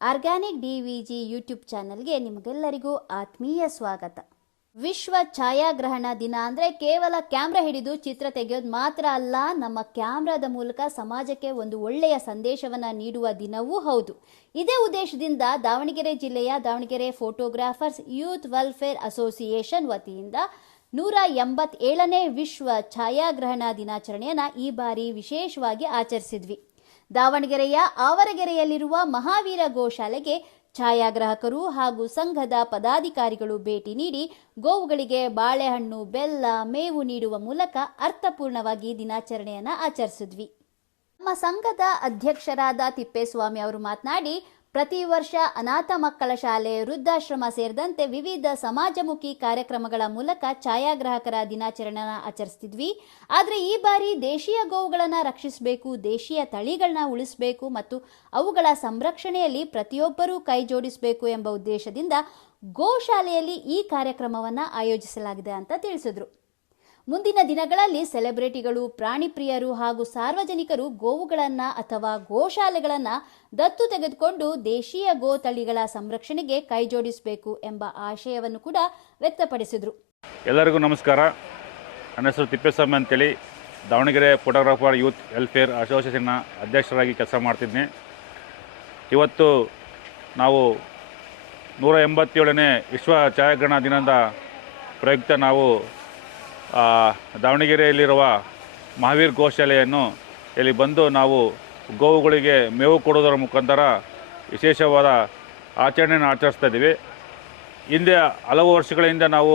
Organic DVG YouTube ಚಾನಲ್ಗೆ ನಿಮಗೆಲ್ಲರಿಗೂ ಆತ್ಮೀಯ ಸ್ವಾಗತ. ವಿಶ್ವ ಛಾಯಾಗ್ರಹಣ ದಿನ ಅಂದರೆ ಕೇವಲ ಕ್ಯಾಮ್ರಾ ಹಿಡಿದು ಚಿತ್ರ ತೆಗೆಯೋದು ಮಾತ್ರ ಅಲ್ಲ, ನಮ್ಮ ಕ್ಯಾಮ್ರಾದ ಮೂಲಕ ಸಮಾಜಕ್ಕೆ ಒಂದು ಒಳ್ಳೆಯ ಸಂದೇಶವನ್ನು ನೀಡುವ ದಿನವೂ ಹೌದು. ಇದೇ ಉದ್ದೇಶದಿಂದ ದಾವಣಗೆರೆ ಜಿಲ್ಲೆಯ Davanagere photographers youth welfare association ವತಿಯಿಂದ 187ನೇ ವಿಶ್ವ ಛಾಯಾಗ್ರಹಣ ದಿನಾಚರಣೆಯನ್ನು ಈ ಬಾರಿ ವಿಶೇಷವಾಗಿ ಆಚರಿಸಿದ್ವಿ. ದಾವಣಗೆರೆಯ ಆವರಗೆರೆಯಲ್ಲಿರುವ ಮಹಾವೀರ ಗೋಶಾಲೆಗೆ ಛಾಯಾಗ್ರಾಹಕರು ಹಾಗೂ ಸಂಘದ ಪದಾಧಿಕಾರಿಗಳು ಭೇಟಿ ನೀಡಿ ಗೋವುಗಳಿಗೆ ಬಾಳೆಹಣ್ಣು, ಬೆಲ್ಲ, ಮೇವು ನೀಡುವ ಮೂಲಕ ಅರ್ಥಪೂರ್ಣವಾಗಿ ದಿನಾಚರಣೆಯನ್ನು ಆಚರಿಸಿದ್ವಿ. ನಮ್ಮ ಸಂಘದ ಅಧ್ಯಕ್ಷರಾದ ತಿಪ್ಪೇಸ್ವಾಮಿ ಅವರು ಮಾತನಾಡಿ, ಪ್ರತಿ ವರ್ಷ ಅನಾಥ ಮಕ್ಕಳ ಶಾಲೆ, ವೃದ್ಧಾಶ್ರಮ ಸೇರಿದಂತೆ ವಿವಿಧ ಸಮಾಜಮುಖಿ ಕಾರ್ಯಕ್ರಮಗಳ ಮೂಲಕ ಛಾಯಾಗ್ರಾಹಕರ ದಿನಾಚರಣೆಯನ್ನು ಆಚರಿಸ್ತಿದ್ವಿ. ಆದರೆ ಈ ಬಾರಿ ದೇಶೀಯ ಗೋವುಗಳನ್ನು ರಕ್ಷಿಸಬೇಕು, ದೇಶೀಯ ತಳಿಗಳನ್ನ ಉಳಿಸಬೇಕು ಮತ್ತು ಅವುಗಳ ಸಂರಕ್ಷಣೆಯಲ್ಲಿ ಪ್ರತಿಯೊಬ್ಬರೂ ಕೈ ಜೋಡಿಸಬೇಕು ಎಂಬ ಉದ್ದೇಶದಿಂದ ಗೋಶಾಲೆಯಲ್ಲಿ ಈ ಕಾರ್ಯಕ್ರಮವನ್ನು ಆಯೋಜಿಸಲಾಗಿದೆ ಅಂತ ತಿಳಿಸಿದರು. ಮುಂದಿನ ದಿನಗಳಲ್ಲಿ ಸೆಲೆಬ್ರಿಟಿಗಳು, ಪ್ರಾಣಿ ಪ್ರಿಯರು ಹಾಗೂ ಸಾರ್ವಜನಿಕರು ಗೋವುಗಳನ್ನು ಅಥವಾ ಗೋಶಾಲೆಗಳನ್ನು ದತ್ತು ತೆಗೆದುಕೊಂಡು ದೇಶೀಯ ಗೋ ತಳಿಗಳ ಸಂರಕ್ಷಣೆಗೆ ಕೈ ಜೋಡಿಸಬೇಕು ಎಂಬ ಆಶಯವನ್ನು ಕೂಡ ವ್ಯಕ್ತಪಡಿಸಿದರು. ಎಲ್ಲರಿಗೂ ನಮಸ್ಕಾರ. ನನ್ನ ಹೆಸರು ತಿಪ್ಪೇಸ್ವಾಮಿ ಅಂತೇಳಿ ದಾವಣಗೆರೆ ಫೋಟೋಗ್ರಾಫರ್ ಯೂತ್ ವೆಲ್ಫೇರ್ ಅಸೋಸಿಯೇಷನ್ನ ಅಧ್ಯಕ್ಷರಾಗಿ ಕೆಲಸ ಮಾಡ್ತಿದ್ದೀನಿ. ಇವತ್ತು ನಾವು 187ನೇ ವಿಶ್ವ ಛಾಯಾಗ್ರಹಣ ದಿನದ ಪ್ರಯುಕ್ತ ನಾವು ದಾವಣಗೆರೆಯಲ್ಲಿರುವ ಮಹಾವೀರ್ ಗೋಶಾಲೆಯನ್ನು ಇಲ್ಲಿ ಬಂದು ನಾವು ಗೋವುಗಳಿಗೆ ಮೇವು ಕೊಡುವುದರ ಮುಖಾಂತರ ವಿಶೇಷವಾದ ಆಚರಣೆಯನ್ನು ಆಚರಿಸ್ತಾ ಇದ್ದೀವಿ. ಹಿಂದೆ ಹಲವು ವರ್ಷಗಳ ಹಿಂದೆ ನಾವು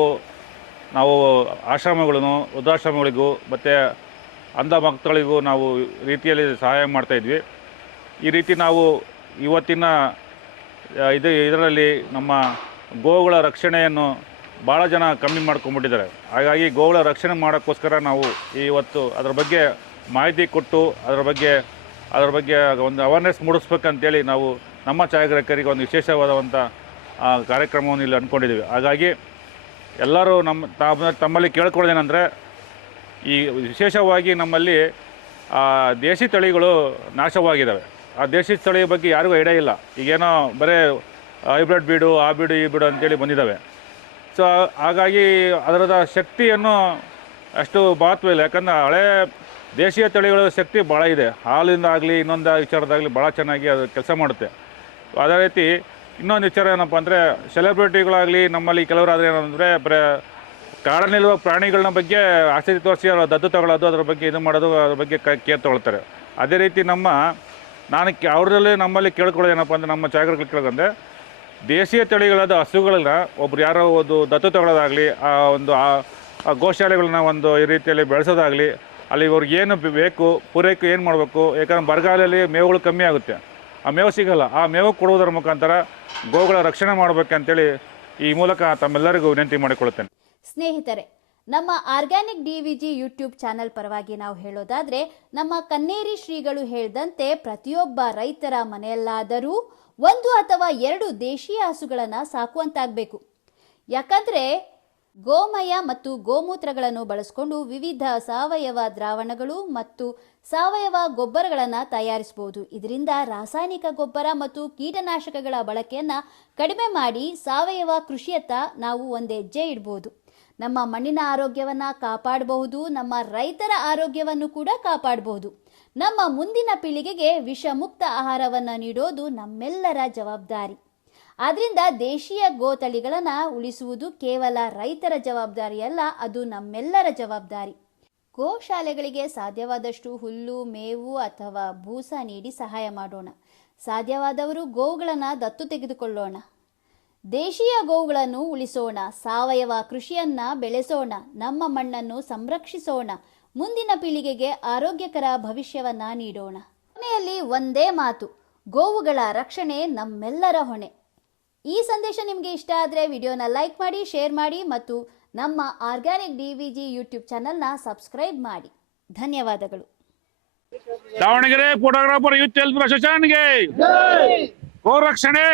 ಆಶ್ರಮಗಳನ್ನು, ವೃದ್ಧಾಶ್ರಮಗಳಿಗೂ ಮತ್ತು ಅಂಧ ಮಕ್ಕಳಿಗೂ ನಾವು ರೀತಿಯಲ್ಲಿ ಸಹಾಯ ಮಾಡ್ತಾಯಿದ್ವಿ. ಈ ರೀತಿ ನಾವು ಇವತ್ತಿನ ಇದರಲ್ಲಿ ನಮ್ಮ ಗೋವುಗಳ ರಕ್ಷಣೆಯನ್ನು ಭಾಳ ಜನ ಕಮ್ಮಿ ಮಾಡ್ಕೊಂಡ್ಬಿಟ್ಟಿದ್ದಾರೆ. ಹಾಗಾಗಿ ಗೋವುಗಳ ರಕ್ಷಣೆ ಮಾಡೋಕ್ಕೋಸ್ಕರ ನಾವು ಇವತ್ತು ಅದರ ಬಗ್ಗೆ ಮಾಹಿತಿ ಕೊಟ್ಟು ಅದರ ಬಗ್ಗೆ ಒಂದು ಅವೇರ್ನೆಸ್ ಮೂಡಿಸ್ಬೇಕಂತೇಳಿ ನಾವು ನಮ್ಮ ಛಾಯಾಗ್ರಾಹಕರಿಗೆ ಒಂದು ವಿಶೇಷವಾದಂಥ ಕಾರ್ಯಕ್ರಮವನ್ನು ಇಲ್ಲಿ ಅಂದ್ಕೊಂಡಿದ್ದೀವಿ. ಹಾಗಾಗಿ ಎಲ್ಲರೂ ತಮ್ಮಲ್ಲಿ ಕೇಳ್ಕೊಳ್ಳೋದೇನೆಂದರೆ, ಈ ವಿಶೇಷವಾಗಿ ನಮ್ಮಲ್ಲಿ ದೇಶಿ ತಳಿಗಳು ನಾಶವಾಗಿದ್ದಾವೆ. ಆ ದೇಶಿ ತಳಿಯ ಬಗ್ಗೆ ಯಾರಿಗೂ ಐಡಿಯಾ ಇಲ್ಲ. ಈಗೇನೋ ಬರೀ ಹೈಬ್ರಿಡ್ ಬೀಡು, ಆ ಬೀಡು, ಈ ಬೀಡು ಅಂತೇಳಿ ಬಂದಿದ್ದಾವೆ. ಸೊ ಹಾಗಾಗಿ ಅದರದ ಶಕ್ತಿಯನ್ನು ಅಷ್ಟು ಮಹತ್ವ ಇಲ್ಲ. ಯಾಕಂದರೆ ಹಳೆ ದೇಶೀಯ ತಳಿಗಳ ಶಕ್ತಿ ಭಾಳ ಇದೆ. ಹಾಲಿಂದ ಆಗಲಿ ಇನ್ನೊಂದು ವಿಚಾರದಾಗಲಿ ಭಾಳ ಚೆನ್ನಾಗಿ ಅದು ಕೆಲಸ ಮಾಡುತ್ತೆ. ಅದೇ ರೀತಿ ಇನ್ನೊಂದು ವಿಚಾರ ಏನಪ್ಪ ಅಂದರೆ, ಸೆಲೆಬ್ರಿಟಿಗಳಾಗಲಿ ನಮ್ಮಲ್ಲಿ ಕೆಲವರಾದರೆ ಏನಂದರೆ ಬರೀ ಕಾಡಲ್ಲಿರುವ ಪ್ರಾಣಿಗಳನ್ನ ಬಗ್ಗೆ ಆಸಕ್ತಿ ತೋರಿಸಿ ದತ್ತು ತಗೊಳ್ಳೋದು, ಅದ್ರ ಬಗ್ಗೆ ಇದು ಮಾಡೋದು, ಅದ್ರ ಬಗ್ಗೆ ಕೇರ್ ತೊಗೊಳ್ತಾರೆ. ಅದೇ ರೀತಿ ಅವ್ರಲ್ಲಿ ನಮ್ಮಲ್ಲಿ ಕೇಳ್ಕೊಳ್ಳೋದು ಏನಪ್ಪ ಅಂದರೆ, ನಮ್ಮ ಛಾಯಾಗ್ರಾಹಕರು ಕೇಳ್ಕೊಂಡ್ರೆ ದೇಶೀಯ ತಳಿಗಳಾದ ಹಸುಗಳನ್ನ ಒಬ್ರು ಯಾರೋ ಒಂದು ದತ್ತು ತಗೊಳ್ಳೋದಾಗಲಿ, ಆ ಗೋಶಾಲೆಗಳನ್ನ ಒಂದು ಈ ರೀತಿಯಲ್ಲಿ ಬೆಳೆಸೋದಾಗಲಿ, ಅಲ್ಲಿ ಇವ್ರಿಗೆ ಏನು ಬೇಕು, ಪೂರೈಕೆ ಏನು ಮಾಡಬೇಕು. ಯಾಕಂದರೆ ಬರಗಾಲದಲ್ಲಿ ಮೇವುಗಳು ಕಮ್ಮಿ ಆಗುತ್ತೆ, ಆ ಮೇವು ಸಿಗೋಲ್ಲ. ಆ ಮೇವು ಕೊಡುವುದರ ಮುಖಾಂತರ ಗೋಗಳ ರಕ್ಷಣೆ ಮಾಡಬೇಕಂತೇಳಿ ಈ ಮೂಲಕ ತಮ್ಮೆಲ್ಲರಿಗೂ ವಿನಂತಿ ಮಾಡಿಕೊಳ್ಳುತ್ತೇನೆ. ಸ್ನೇಹಿತರೆ, ನಮ್ಮ ಆರ್ಗ್ಯಾನಿಕ್ ಡಿವಿಜಿ ಯೂಟ್ಯೂಬ್ ಚಾನೆಲ್ ಪರವಾಗಿ ನಾವು ಹೇಳೋದಾದರೆ, ನಮ್ಮ ಕನ್ನೇರಿ ಶ್ರೀಗಳು ಹೇಳಿದಂತೆ ಪ್ರತಿಯೊಬ್ಬ ರೈತರ ಮನೆಯಲ್ಲಾದರೂ 1 ಅಥವಾ 2 ದೇಶೀಯ ಹಸುಗಳನ್ನು ಸಾಕುವಂತಾಗಬೇಕು. ಯಾಕಂದರೆ ಗೋಮಯ ಮತ್ತು ಗೋಮೂತ್ರಗಳನ್ನು ಬಳಸಿಕೊಂಡು ವಿವಿಧ ಸಾವಯವ ದ್ರಾವಣಗಳು ಮತ್ತು ಸಾವಯವ ಗೊಬ್ಬರಗಳನ್ನು ತಯಾರಿಸಬಹುದು. ಇದರಿಂದ ರಾಸಾಯನಿಕ ಗೊಬ್ಬರ ಮತ್ತು ಕೀಟನಾಶಕಗಳ ಬಳಕೆಯನ್ನು ಕಡಿಮೆ ಮಾಡಿ ಸಾವಯವ ಕೃಷಿಯತ್ತ ನಾವು ಒಂದು ಹೆಜ್ಜೆ ಇಡಬಹುದು. ನಮ್ಮ ಮಣ್ಣಿನ ಆರೋಗ್ಯವನ್ನು ಕಾಪಾಡಬಹುದು, ನಮ್ಮ ರೈತರ ಆರೋಗ್ಯವನ್ನು ಕೂಡ ಕಾಪಾಡಬಹುದು. ನಮ್ಮ ಮುಂದಿನ ಪೀಳಿಗೆಗೆ ವಿಷಮುಕ್ತ ಆಹಾರವನ್ನು ನೀಡೋದು ನಮ್ಮೆಲ್ಲರ ಜವಾಬ್ದಾರಿ. ಆದ್ದರಿಂದ ದೇಶೀಯ ಗೋತಳಿಗಳನ್ನು ಉಳಿಸುವುದು ಕೇವಲ ರೈತರ ಜವಾಬ್ದಾರಿಯಲ್ಲ, ಅದು ನಮ್ಮೆಲ್ಲರ ಜವಾಬ್ದಾರಿ. ಗೋಶಾಲೆಗಳಿಗೆ ಸಾಧ್ಯವಾದಷ್ಟು ಹುಲ್ಲು, ಮೇವು ಅಥವಾ ಬೂಸ ನೀಡಿ ಸಹಾಯ ಮಾಡೋಣ. ಸಾಧ್ಯವಾದವರು ಗೋವುಗಳನ್ನು ದತ್ತು ತೆಗೆದುಕೊಳ್ಳೋಣ. ದೇಶೀಯ ಗೋವುಗಳನ್ನು ಉಳಿಸೋಣ, ಸಾವಯವ ಕೃಷಿಯನ್ನು ಬೆಳೆಸೋಣ, ನಮ್ಮ ಮಣ್ಣನ್ನು ಸಂರಕ್ಷಿಸೋಣ, ಮುಂದಿನ ಪೀಳಿಗೆಗೆ ಆರೋಗ್ಯಕರ ಭವಿಷ್ಯವನ್ನ ನೀಡೋಣ. ಕೊನೆಯಲ್ಲಿ ಒಂದೇ ಮಾತು, ಗೋವುಗಳ ರಕ್ಷಣೆ ನಮ್ಮೆಲ್ಲರ ಹೊಣೆ. ಈ ಸಂದೇಶ ನಿಮಗೆ ಇಷ್ಟ ಆದರೆ ವಿಡಿಯೋನ ಲೈಕ್ ಮಾಡಿ, ಶೇರ್ ಮಾಡಿ ಮತ್ತು ನಮ್ಮ ಆರ್ಗ್ಯಾನಿಕ್ ಡಿವಿಜಿ ಯೂಟ್ಯೂಬ್ ಚಾನಲ್ನ ಸಬ್ಸ್ಕ್ರೈಬ್ ಮಾಡಿ. ಧನ್ಯವಾದಗಳು. ದಾವಣಗೆರೆ ಫೋಟೋಗ್ರಾಫರ್ ಯೂತ್ ವೆಲ್ಫೇರ್ ಅಸೋಸಿಯೇಷನ್ಗೆ ಗೋ ರಕ್ಷಣೆ.